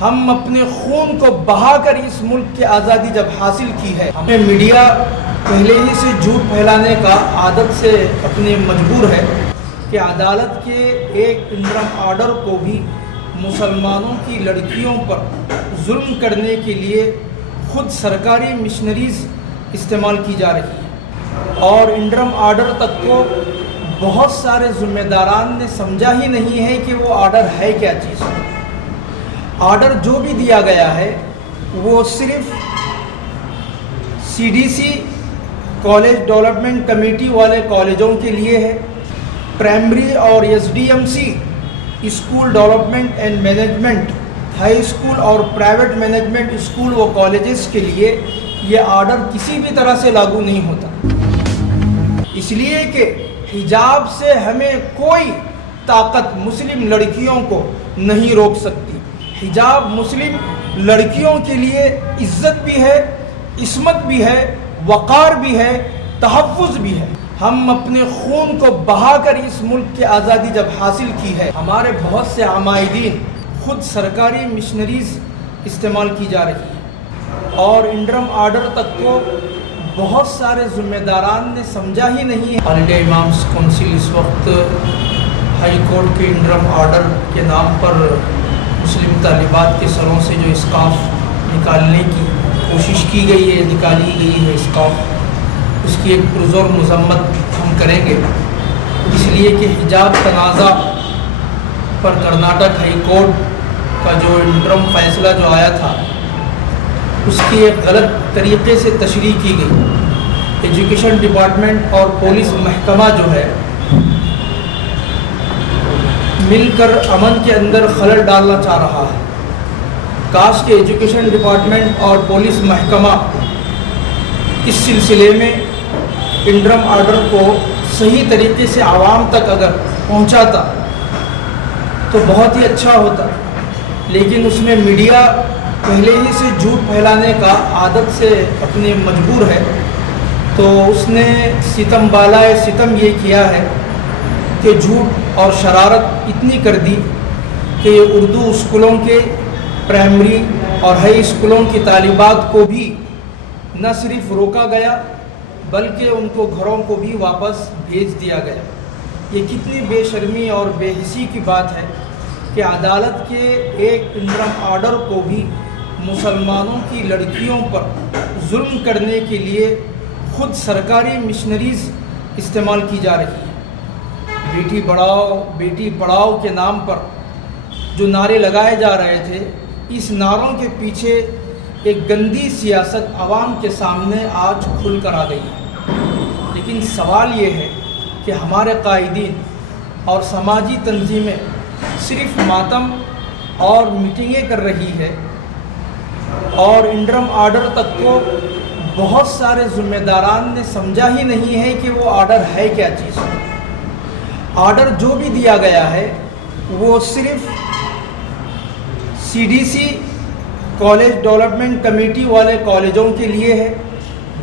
ہم اپنے خون کو بہا کر اس ملک کی آزادی جب حاصل کی ہے، ہمیں میڈیا پہلے ہی سے جھوٹ پھیلانے کا عادت سے اپنے مجبور ہے کہ عدالت کے ایک انٹرم آرڈر کو بھی مسلمانوں کی لڑکیوں پر ظلم کرنے کے لیے خود سرکاری مشنریز استعمال کی جا رہی ہے، اور انٹرم آرڈر تک کو بہت سارے ذمہ داران نے سمجھا ہی نہیں ہے کہ وہ آرڈر ہے کیا چیز ہے۔ آرڈر جو بھی دیا گیا ہے وہ صرف CDC کالج ڈیولپمنٹ کمیٹی والے کالجوں کے لیے ہے، پرائمری اور SDMC school development and management high school اور پرائیویٹ مینجمنٹ اسکول و کالجز کے لیے یہ آرڈر کسی بھی طرح سے لاگو نہیں ہوتا، اس لیے کہ حجاب سے ہمیں کوئی طاقت مسلم لڑکیوں کو نہیں روک سکتی۔ حجاب مسلم لڑکیوں کے لیے عزت بھی ہے، عصمت بھی ہے، وقار بھی ہے، تحفظ بھی ہے۔ ہم اپنے خون کو بہا کر اس ملک کی آزادی جب حاصل کی ہے، ہمارے بہت سے عمائدین خود سرکاری مشنریز استعمال کی جا رہی ہے، اور انٹرم آرڈر تک کو بہت سارے ذمہ داران نے سمجھا ہی نہیں ہے۔ آل انڈیا امامس کونسل اس وقت ہائی کورٹ کے انٹرم آرڈر کے نام پر مسلم طالبات کے سروں سے جو اسکارف نکالنے کی کوشش کی گئی ہے، نکالی گئی ہے اسکارف، اس کی ایک پرزور مذمت ہم کریں گے، اس لیے کہ حجاب تنازع پر کرناٹک ہائی کورٹ کا جو انٹرم فیصلہ جو آیا تھا اس کی ایک غلط طریقے سے تشریح کی گئی۔ ایجوکیشن ڈپارٹمنٹ اور پولیس محکمہ جو ہے مل کر امن کے اندر خلل ڈالنا چاہ رہا ہے۔ کاش کہ ایجوکیشن ڈپارٹمنٹ اور پولیس محکمہ اس سلسلے میں انٹرم آرڈر کو صحیح طریقے سے عوام تک اگر پہنچاتا تو بہت ہی اچھا ہوتا، لیکن اس میں میڈیا پہلے ہی سے جھوٹ پھیلانے کا عادت سے اپنے مجبور ہے، تو اس نے ستم بالائے ستم یہ کیا ہے کہ جھوٹ اور شرارت اتنی کر دی کہ اردو اسکولوں کے پرائمری اور ہائی اسکولوں کی طالبات کو بھی نہ صرف روکا گیا بلکہ ان کو گھروں کو بھی واپس بھیج دیا گیا۔ یہ کتنی بے شرمی اور بے حسی کی بات ہے کہ عدالت کے ایک انٹرم آرڈر کو بھی مسلمانوں کی لڑکیوں پر ظلم کرنے کے لیے خود سرکاری مشنریز استعمال کی جا رہی ہے۔ بیٹی پڑھاؤ کے نام پر جو نعرے لگائے جا رہے تھے، اس نعروں کے پیچھے ایک گندی سیاست عوام کے سامنے آج کھل کر آ گئی ہے۔ لیکن سوال یہ ہے کہ ہمارے قائدین اور سماجی تنظیمیں صرف ماتم اور میٹنگیں کر رہی ہے، اور انٹرم آرڈر تک کو بہت سارے ذمہ داران نے سمجھا ہی نہیں ہے کہ وہ آرڈر ہے کیا چیز ہے۔ آرڈر جو بھی دیا گیا ہے وہ صرف CDC کالج ڈیولپمنٹ کمیٹی والے کالجوں کے لیے ہے،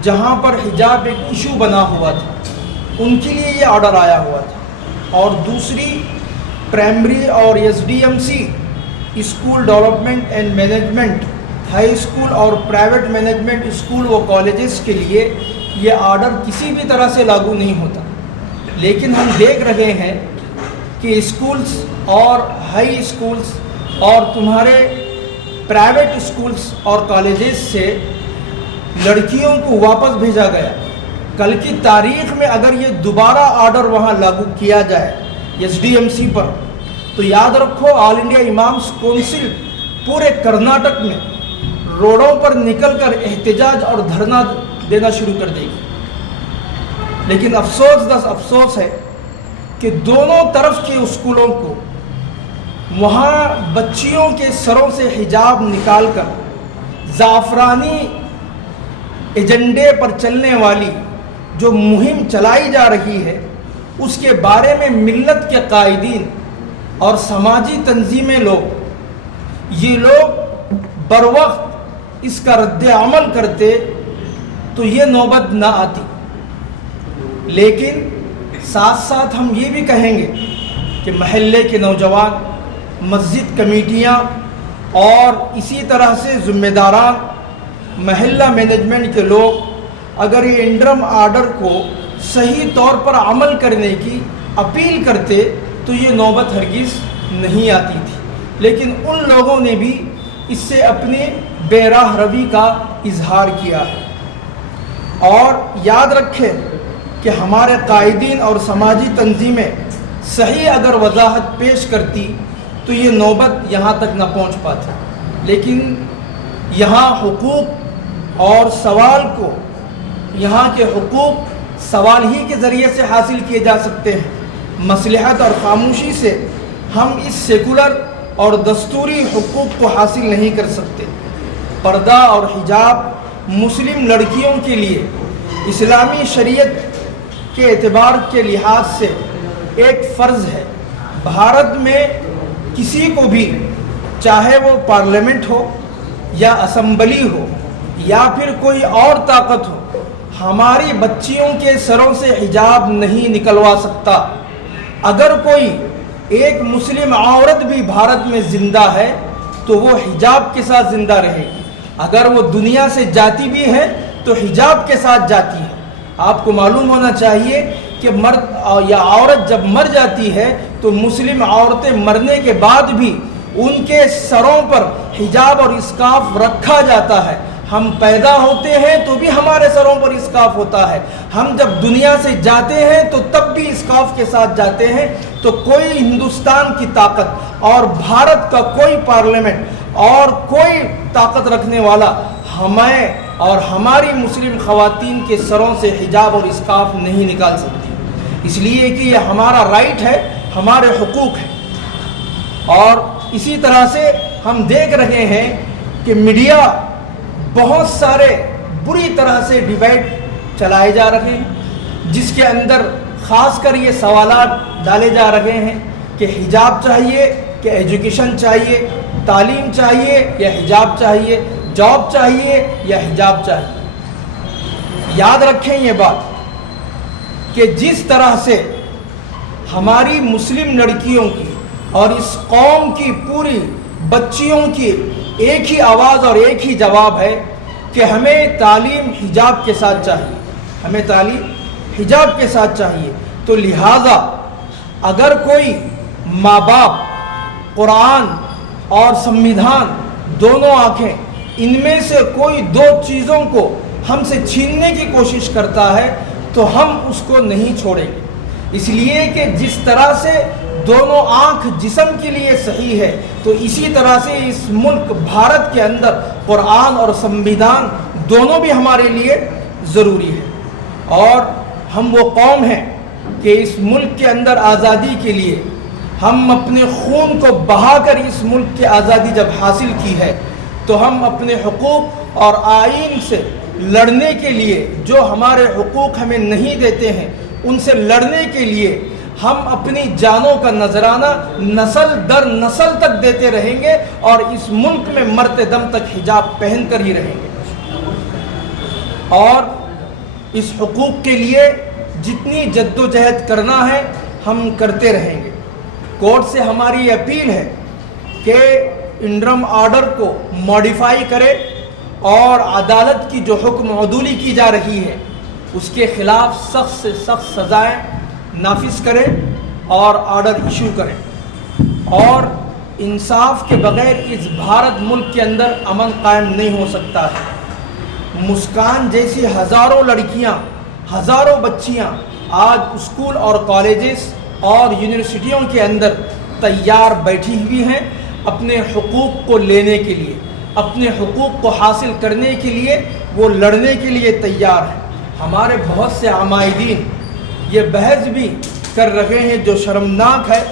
جہاں پر حجاب ایک ایشو بنا ہوا تھا، ان کے لیے یہ آرڈر آیا ہوا تھا، اور دوسری پرائمری اور SDMC school development and management high school اور پرائیویٹ مینجمنٹ اسکول و کالجز کے لیے یہ آرڈر کسی بھی طرح سے لاگو نہیں ہوتا۔ لیکن ہم دیکھ رہے ہیں کہ اسکولز اور ہائی اسکولز اور تمہارے پرائیویٹ اسکولز اور کالجز سے لڑکیوں کو واپس بھیجا گیا۔ کل کی تاریخ میں اگر یہ دوبارہ آرڈر وہاں لاگو کیا جائے SDMC پر، تو یاد رکھو آل انڈیا امامس کونسل پورے کرناٹک میں روڈوں پر نکل کر احتجاج اور دھرنا دینا شروع کر دے گی۔ لیکن افسوس ہے کہ دونوں طرف کے اسکولوں کو وہاں بچیوں کے سروں سے حجاب نکال کر زعفرانی ایجنڈے پر چلنے والی جو مہم چلائی جا رہی ہے، اس کے بارے میں ملت کے قائدین اور سماجی تنظیمیں یہ لوگ بروقت اس کا رد عمل کرتے تو یہ نوبت نہ آتی۔ لیکن ساتھ ساتھ ہم یہ بھی کہیں گے کہ محلے کے نوجوان، مسجد کمیٹیاں اور اسی طرح سے ذمہ داران محلہ مینجمنٹ کے لوگ اگر یہ انٹرم آرڈر کو صحیح طور پر عمل کرنے کی اپیل کرتے تو یہ نوبت ہرگز نہیں آتی تھی، لیکن ان لوگوں نے بھی اس سے اپنی بے راہ روی کا اظہار کیا ہے۔ اور یاد رکھیں کہ ہمارے قائدین اور سماجی تنظیمیں صحیح اگر وضاحت پیش کرتی تو یہ نوبت یہاں تک نہ پہنچ پاتی، لیکن یہاں حقوق اور سوال کو یہاں کے حقوق سوال ہی کے ذریعے سے حاصل کیے جا سکتے ہیں۔ مصلحت اور خاموشی سے ہم اس سیکولر اور دستوری حقوق کو حاصل نہیں کر سکتے۔ پردہ اور حجاب مسلم لڑکیوں کے لیے اسلامی شریعت کے اعتبار کے لحاظ سے ایک فرض ہے۔ بھارت میں کسی کو بھی، چاہے وہ پارلیمنٹ ہو یا اسمبلی ہو یا پھر کوئی اور طاقت ہو، ہماری بچیوں کے سروں سے حجاب نہیں نکلوا سکتا۔ اگر کوئی ایک مسلم عورت بھی بھارت میں زندہ ہے تو وہ حجاب کے ساتھ زندہ رہے گی، اگر وہ دنیا سے جاتی بھی ہے تو حجاب کے ساتھ جاتی ہے۔ آپ کو معلوم ہونا چاہیے کہ مرد یا عورت جب مر جاتی ہے تو مسلم عورتیں مرنے کے بعد بھی ان کے سروں پر حجاب اور اسکارف رکھا جاتا ہے۔ ہم پیدا ہوتے ہیں تو بھی ہمارے سروں پر اسکارف ہوتا ہے، ہم جب دنیا سے جاتے ہیں تو تب بھی اسکارف کے ساتھ جاتے ہیں۔ تو کوئی ہندوستان کی طاقت اور بھارت کا کوئی پارلیمنٹ اور کوئی طاقت رکھنے والا ہمیں اور ہماری مسلم خواتین کے سروں سے حجاب اور اسکارف نہیں نکال سکتی، اس لیے کہ یہ ہمارا رائٹ ہے، ہمارے حقوق ہیں۔ اور اسی طرح سے ہم دیکھ رہے ہیں کہ میڈیا بہت سارے بری طرح سے ڈیبیٹ چلائے جا رہے ہیں، جس کے اندر خاص کر یہ سوالات ڈالے جا رہے ہیں کہ حجاب چاہیے کہ ایجوکیشن چاہیے، تعلیم چاہیے یا حجاب چاہیے، جاب چاہیے یا حجاب چاہیے۔ یاد رکھیں یہ بات کہ جس طرح سے ہماری مسلم لڑکیوں کی اور اس قوم کی پوری بچیوں کی ایک ہی آواز اور ایک ہی جواب ہے کہ ہمیں تعلیم حجاب کے ساتھ چاہیے، ہمیں تعلیم حجاب کے ساتھ چاہیے، تو لہٰذا اگر کوئی ماں باپ قرآن اور سمویدھان دونوں آنکھیں ان میں سے کوئی دو چیزوں کو ہم سے چھیننے کی کوشش کرتا ہے تو ہم اس کو نہیں چھوڑیں گے، اس لیے کہ جس طرح سے دونوں آنکھ جسم کے لیے صحیح ہے تو اسی طرح سے اس ملک بھارت کے اندر قرآن اور سمویدھان دونوں بھی ہمارے لیے ضروری ہے۔ اور ہم وہ قوم ہیں کہ اس ملک کے اندر آزادی کے لیے ہم اپنے خون کو بہا کر اس ملک کی آزادی جب حاصل کی ہے تو ہم اپنے حقوق اور آئین سے لڑنے کے لیے، جو ہمارے حقوق ہمیں نہیں دیتے ہیں ان سے لڑنے کے لیے ہم اپنی جانوں کا نذرانہ نسل در نسل تک دیتے رہیں گے اور اس ملک میں مرتے دم تک حجاب پہن کر ہی رہیں گے، اور اس حقوق کے لیے جتنی جد و جہد کرنا ہے ہم کرتے رہیں گے۔ کورٹ سے ہماری یہ اپیل ہے کہ انٹرم آرڈر کو موڈیفائی کرے اور عدالت کی جو حکم عدولی کی جا رہی ہے اس کے خلاف سخت سے سخت سزائیں نافذ کرے اور آرڈر ایشو کرے، اور انصاف کے بغیر اس بھارت ملک کے اندر امن قائم نہیں ہو سکتا ہے۔ مسکان جیسی ہزاروں لڑکیاں، ہزاروں بچیاں آج اسکول اور کالجز اور یونیورسٹیوں کے اندر تیار بیٹھی ہوئی ہیں اپنے حقوق کو لینے کے لیے، اپنے حقوق کو حاصل کرنے کے لیے وہ لڑنے کے لیے تیار ہیں۔ ہمارے بہت سے عمائدین یہ بحث بھی کر رہے ہیں جو شرمناک ہے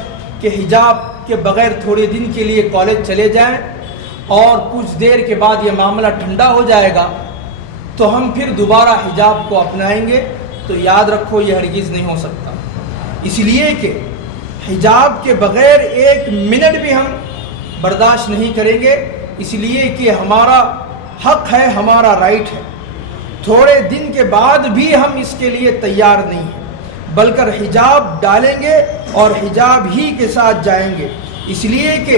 کہ حجاب کے بغیر تھوڑے دن کے لیے کالج چلے جائیں اور کچھ دیر کے بعد یہ معاملہ ٹھنڈا ہو جائے گا تو ہم پھر دوبارہ حجاب کو اپنائیں گے، تو یاد رکھو یہ ہرگز نہیں ہو سکتا، اس لیے کہ حجاب کے بغیر ایک منٹ بھی ہم برداشت نہیں کریں گے، اس لیے کہ ہمارا حق ہے، ہمارا رائٹ ہے۔ تھوڑے دن کے بعد بھی ہم اس کے لیے تیار نہیں ہیں، بلکہ حجاب ڈالیں گے اور حجاب ہی کے ساتھ جائیں گے، اس لیے کہ